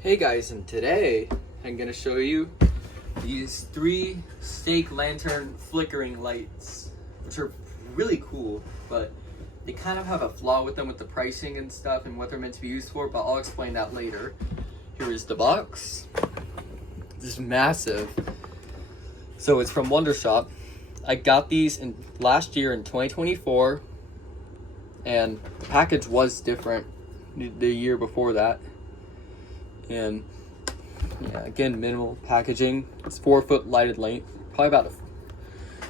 Hey guys, and today I'm going to show you these 3 stake lantern flickering lights, which are really cool, but they kind of have a flaw with them with the pricing and stuff and what they're meant to be used for, but I'll explain that later. Here is the box. This is massive. So it's from Wondershop. I got these last year in 2024, and the package was different the year before that. And yeah, again, minimal packaging. It's 4-foot lighted length, probably about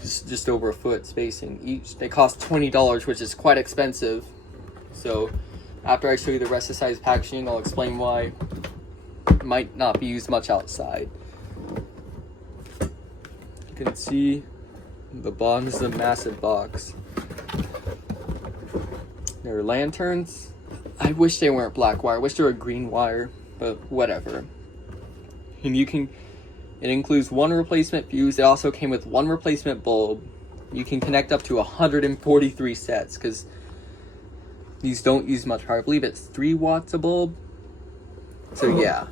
just over a foot spacing each. They cost $20, which is quite expensive. So after I show you the rest of the size packaging, I'll explain why it might not be used much outside. You can see the bottom is a massive box. They're lanterns. I wish they weren't black wire. I wish they were green wire, but whatever. And it includes 1 replacement fuse. It also came with 1 replacement bulb. You can connect up to 143 sets because these don't use much power. I believe it's 3 watts a bulb. So yeah.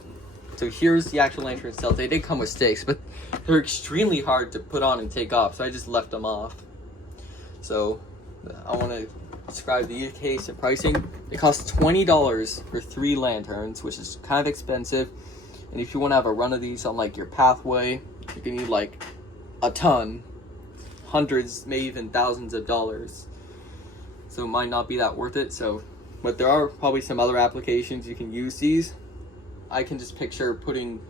So here's the actual lantern itself. They did come with stakes, but they're extremely hard to put on and take off, so I just left them off. So I want to describe the case and pricing. It costs $20 for 3 lanterns, which is kind of expensive. And if you want to have a run of these on like your pathway, you're gonna need like a ton, hundreds, maybe even thousands of dollars. So it might not be that worth it. But there are probably some other applications you can use these. I can just picture putting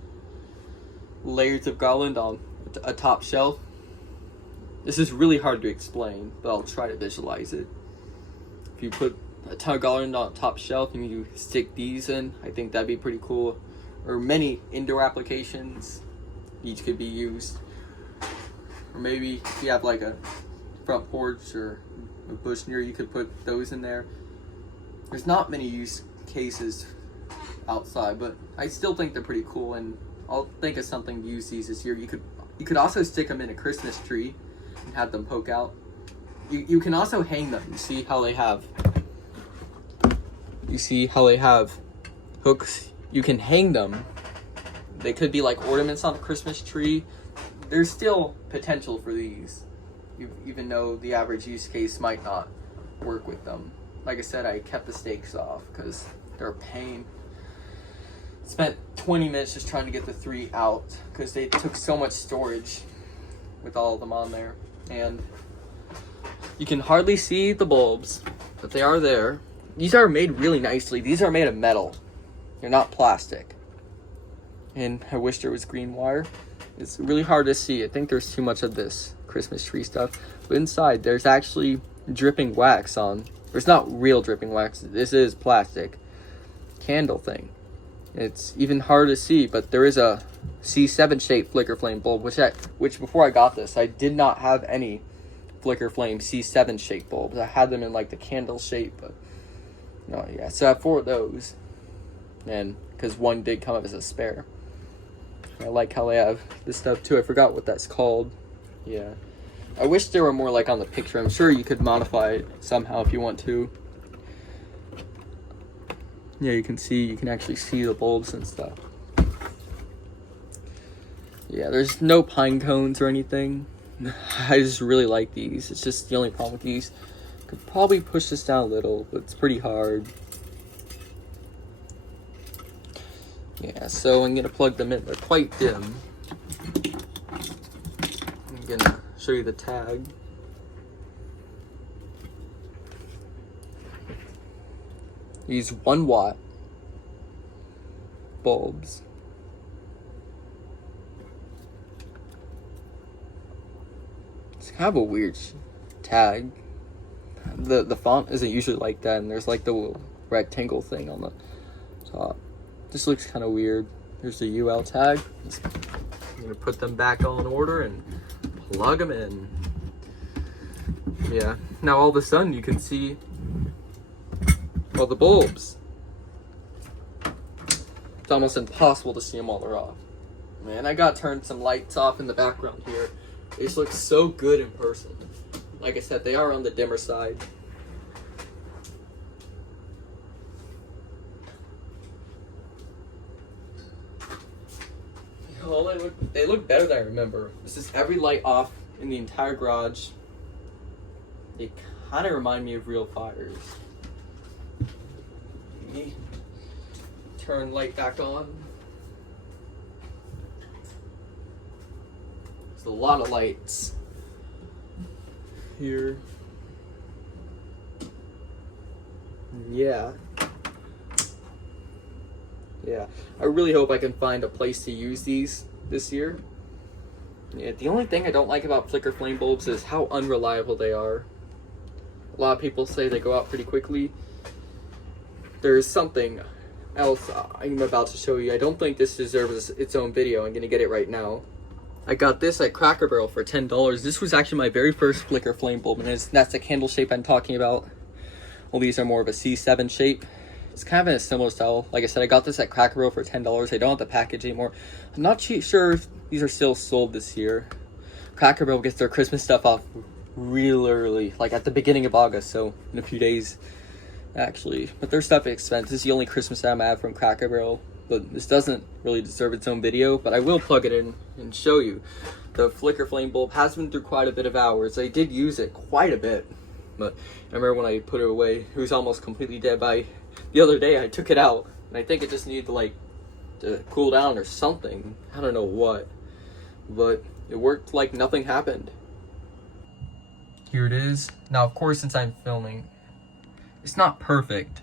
layers of garland on a top shelf. This is really hard to explain, but I'll try to visualize it. If you put a ton of garland on a top shelf and you stick these in, I think that'd be pretty cool. Or many indoor applications, each could be used. Or maybe if you have like a front porch or a bush near you, could put those in there. There's not many use cases outside, but I still think they're pretty cool, and I'll think of something to use these this year. You could also stick them in a Christmas tree and have them poke out. You can also hang them. You see how they have hooks. You can hang them. They could be like ornaments on a Christmas tree. There's still potential for these, even though the average use case might not work with them. Like I said, I kept the stakes off because they're a pain. Spent 20 minutes just trying to get the 3 out because they took so much storage with all of them on there. And you can hardly see the bulbs, but they are there. These are made really nicely. These are made of metal. They're not plastic. And I wish there was green wire. It's really hard to see. I think there's too much of this Christmas tree stuff. But inside, there's actually dripping wax on. There's not real dripping wax. This is plastic candle thing. It's even hard to see, but there is a C7 shaped flicker flame bulb, which before I got this, I did not have any flicker flame C7 shaped bulbs. I had them in like the candle shape, but no, yeah. So I have 4 of those, and because 1 did come up as a spare. I like how they have this stuff too. I forgot what that's called. Yeah, I wish there were more like on the picture. I'm sure you could modify it somehow if you want to. Yeah, you can actually see the bulbs and stuff. Yeah, there's no pine cones or anything. I just really like these. It's just the only problem with these. Could probably push this down a little, but it's pretty hard. Yeah, so I'm gonna plug them in. They're quite dim. I'm gonna show you the tag. These 1 watt bulbs. It's kind of a weird tag. The font isn't usually like that, and there's like the little rectangle thing on the top. This looks kind of weird. There's the UL tag. I'm gonna put them back all in order and plug them in. Yeah, now all of a sudden you can see all the bulbs. It's almost impossible to see them while they're off. Man, I got turned some lights off in the background here. They just look so good in person. Like I said, they are on the dimmer side. well, they look better than I remember. This is every light off in the entire garage. They kind of remind me of real fires. Let me turn light back on. There's a lot of lights here. Yeah. Yeah, I really hope I can find a place to use these this year. Yeah, the only thing I don't like about flicker flame bulbs is how unreliable they are. A lot of people say they go out pretty quickly. There's something else I'm about to show you. I don't think this deserves its own video. I'm gonna get it right now. I got this at Cracker Barrel for $10. This was actually my very first flicker flame bulb, and that's the candle shape I'm talking about. Well, these are more of a C7 shape. It's kind of in a similar style. Like I said, I got this at Cracker Barrel for $10. They don't have the package anymore. I'm not sure if these are still sold this year. Cracker Barrel gets their Christmas stuff off real early, like at the beginning of August, so in a few days, actually. But their stuff is expensive. This is the only Christmas item I have from Cracker Barrel. But this doesn't really deserve its own video, but I will plug it in and show you. The flicker flame bulb has been through quite a bit of hours. I did use it quite a bit, but I remember when I put it away, it was almost completely dead. By the other day, I took it out, and I think it just needed to cool down or something. I don't know what, but it worked like nothing happened. Here it is. Now, of course, since I'm filming, it's not perfect.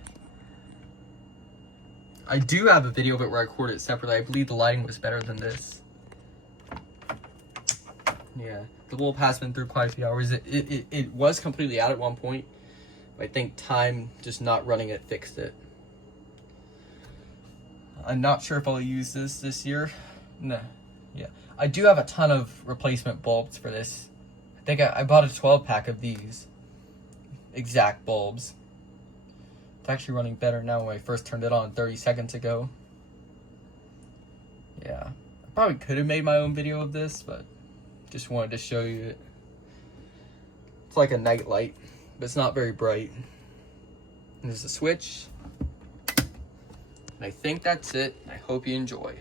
I do have a video of it where I recorded it separately. I believe the lighting was better than this. Yeah, the bulb has been through quite a few hours. It was completely out at one point. I think time just not running it fixed it. I'm not sure if I'll use this year. No, yeah. I do have a ton of replacement bulbs for this. I think I bought a 12-pack of these exact bulbs. It's actually running better now when I first turned it on 30 seconds ago. Yeah, I probably could have made my own video of this, but just wanted to show you it. It's like a nightlight, but it's not very bright. And there's a switch. And I think that's it. I hope you enjoy.